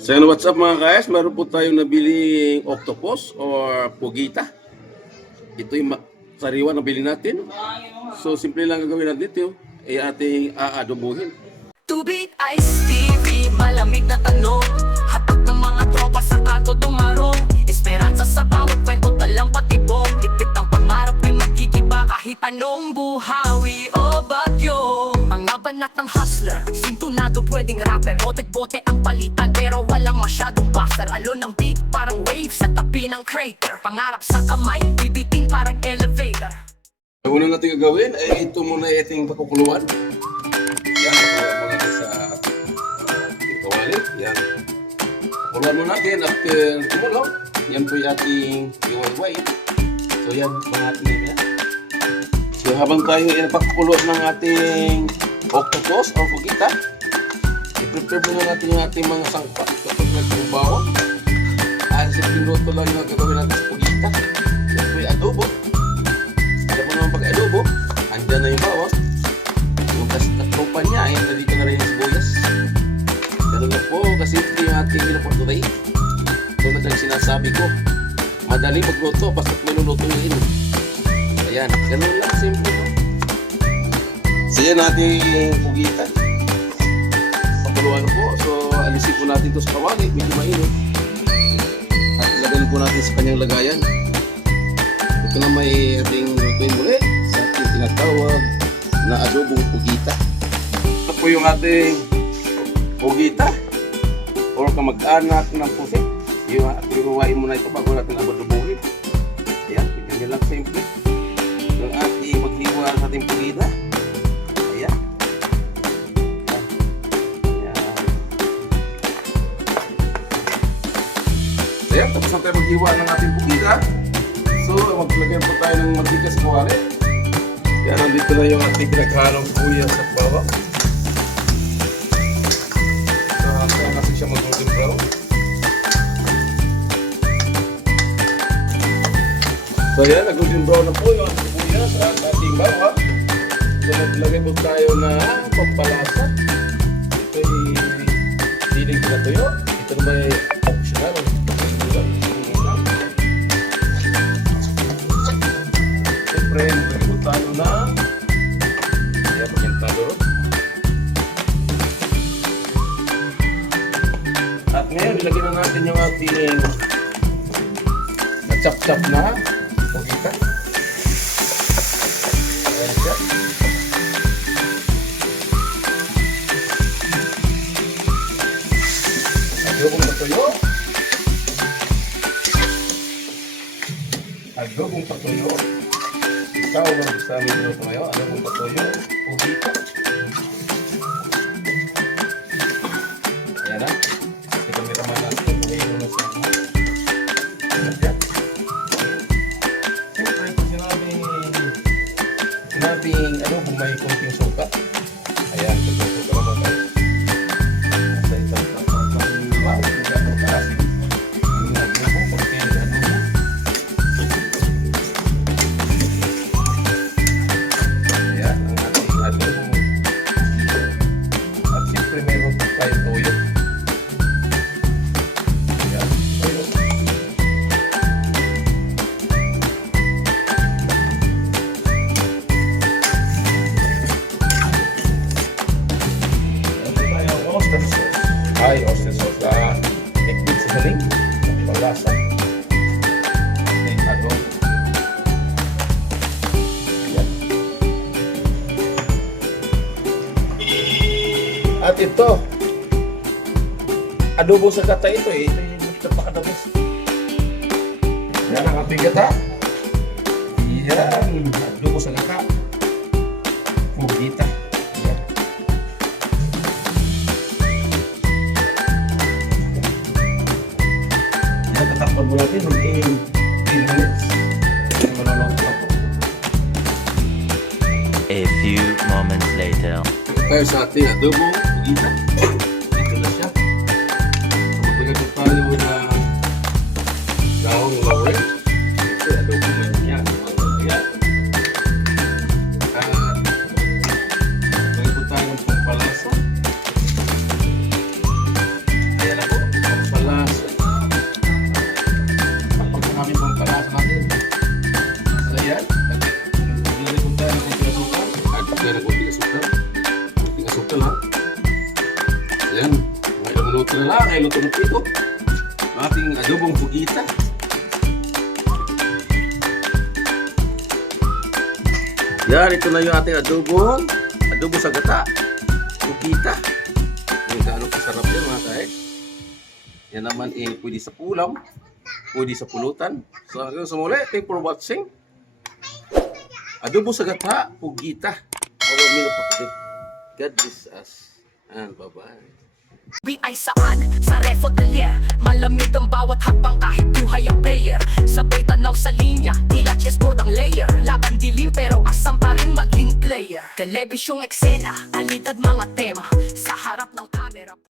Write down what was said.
So yan, what's up mga guys? Meron po tayong nabiling octopus or pugita. Ito yung sariwa na bilhin natin. So simple lang gagawin natin dito. Ay ating aadobohin. Tubig, Ice TV, malamig na tanong. Hatag ng mga tropa sa kanto dumarong. Esperanza sa bawat kwento, talang patibong. Tipit ang pangarap ay magkikiba kahit anong buhawi o bagyo. Mga banat ng hustler, sintunado pwedeng rapper. Bote-bote ang palitan pero walang masyadong buffer. Alon ng beat parang wave sa tabi ng crater. Pangarap sa kamay, bibiting parang elevator. Ang unang natin gagawin ay ito muna yung ating pakukuluan. Yan, pakuluan mo natin sa ating kawali. Yan. Pakuluan mo natin after kumulo. Yan po yung ating white. So yan, mga ating yan. So habang tayo ay nagpakukulo ng ating octopus or pugita, i-prepare muna natin yung ating mga sangpa. Kapag nagtrabaho, sa pinuto lang yung gagawin natin sa pugita. Yan po yung adobo. Alam mo naman pag-adobo, andyan na yung bawang. Yung katropa niya, ay nandito na rin yung sibuyas. Ganun na po, kasi ito yung ating inoporturay. Ito na siyang sinasabi ko. Madali magluto, basta maluluto yun. Ayan, ganun lang, simple po. So yan ating pugita. Pakuluan po, so alisin po natin ito sa kawali, medyo mainit. At ilagay po natin sa kanyang lagayan. Ito na may ating lutuin muli sa ating tinatawag na adobong pugita. Ito po yung ating pugita or kamag-anak ng pusit. Iruwain mo na ito bago natin adobohin. Ayan, ganyan lang simple. Yung ating maghiwa sa ating pugita. Ayan. Ayan. Ayan, tapos na tayo maghiwa ng ating pugita. So, maglagay po tayo ng mantika sa kawali. Yan, nandito na yung ating pinaghalong sibuyas at bawang. So, hanggang kasi siya mag-golden brown. So, yan, nag-golden brown na po yung ating sibuyas at ating bawang. So, maglagay po tayo na pampalasa. Ito ay siling pinatuyo. Ito naman ay optional. Siyempre, maglagay tayo na pagintado. At ngayon, ilagay na natin yung ating chop-chop na pugita. Ayan siya. Adobong patuyo. Adobong patuyo. Ikaw lang sa amin dito ngayon, ano kung patuyo, pugita. Ayan na. Ito may raman natin, ngayon na sa akin. Ayan siya. Siyempre, ito sinabing, ano kung may konting suka. Ayan, ito suka naman tayo. Nasa isang wow, ito gano'n kaasin. Hindi na gano'n, porque ano mo. At siyempre mayroon po tayo toyo. Ayan, toyo. Meron po tayong oyster sauce. Ay, oyster sauce. Teknik sa saling. Palasa. Ating adobo. At ito, adobo sa gata ito eh. Ito yung napakadabos. Yan ang ating gata. Yan, adobo sa gata. Pugita. Yan. Yan, tatakpan mo natin ng 10 minutes. Yan, malulog na po. A few moments later. Tayo sa ating adobo, pugita. Ito na siya. Maglagay po tayo ng daong laurel. Ito, adobo na yan. Ayan. At maglagay po tayo ng pampalasa. Ayan na po. ito na lang, ay luto na po ito. Ang ating adobong pugita. Yan, ito na yung ating adobo sa gata. Pugita. Yung gaano kasarap yan mga guys. Yan naman pwede sa ulam, pwede sa pulutan. So hanggang sa muli, thank you for watching. Adobo sa gata, pugita. Our meal of the day. God bless us. And bye-bye. Ay saan? Sa refodelier. Malamig ang bawat hakbang kahit buhay ang player. Sabay tanaw sa linya, tila chessboard ang layer. Laban dilim pero asam pa rin maging player. Telebisyong eksena, alidad mga tema.